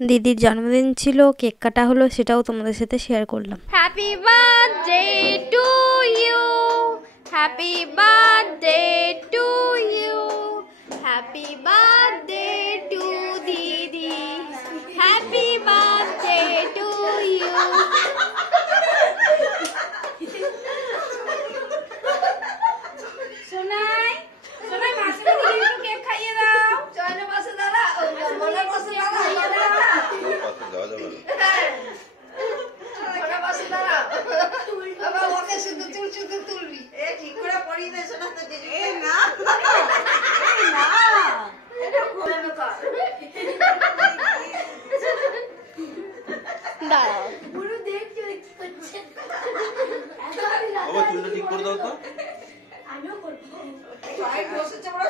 দিদির জন্মদিন ছিল, কেক কাটা হলো, সেটাও তোমাদের সাথে শেয়ার করলাম। Happy birthday to you, happy birthday to you, happy birthday to দিদি, happy birthday to you. Sonai Sonai মাসে দিদি কেক খাইয়ে দাও। চলো পাশে দাঁড়া, ওলা পাশে দাঁড়া, পাশে যাওয়া যাবে না, ওলা পাশে দাঁড়া বাবা, ওকে শুধু তুলবি। এ ঠিক করে পড়ি দে সোনা, তো দিদি এ না না এটা কোলে না দাঁড়াও, পুরো দেখছো কি করছে। বাবা চুলটা ঠিক করে দাও তো। আমিও করব। ভাই বসেছে বড়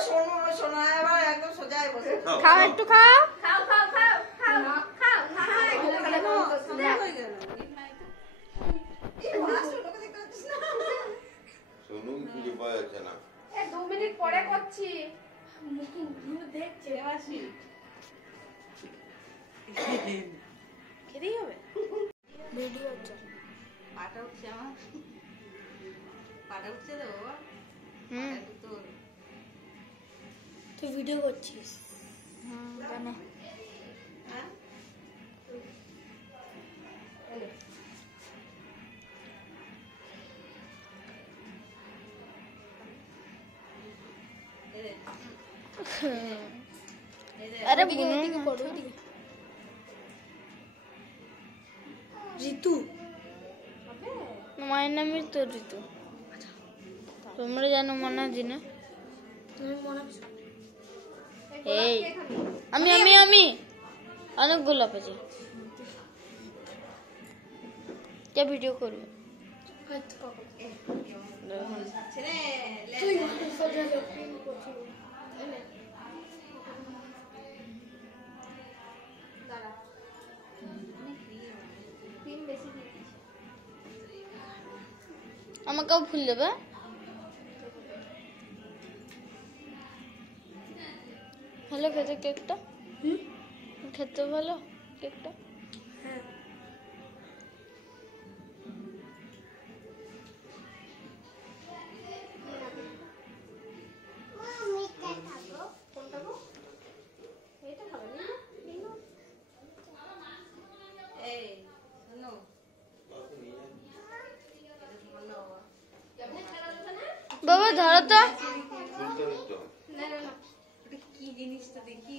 সোনা, এবার একদম সোজায় বসে খাও, একটু খাও, খাও খাও খাও খাও খাও, না এগুলো খালি বলছো দেখ হয়ে গেল। এই মাছটা লোকে দেখতে পাচ্ছিস না, সোনু খুঁজে পাওয়া যাচ্ছে না। এ 2 মিনিট পরে করছি, মুখে দেখছে আসি খেতেই হবে। ভিডিও হচ্ছে, পাটা উঠছে আমার, পাটা উঠছে তো বাবা। তুই ভিডিও করছিস? কেন? আরে ঋতু, মায়ের নামই তো ঋতু, তোমরা জানো মনে জিনে। এই আমি আমি আমি অনেকগুলো পেয়েছি, কে ভিডিও করবে? আমাকেও ফুল দেবে। ভালো খেতে কেকটা, খেতে ভালো কেকটা। বাবা ধরো তো, কি জিনিসটা দেখি।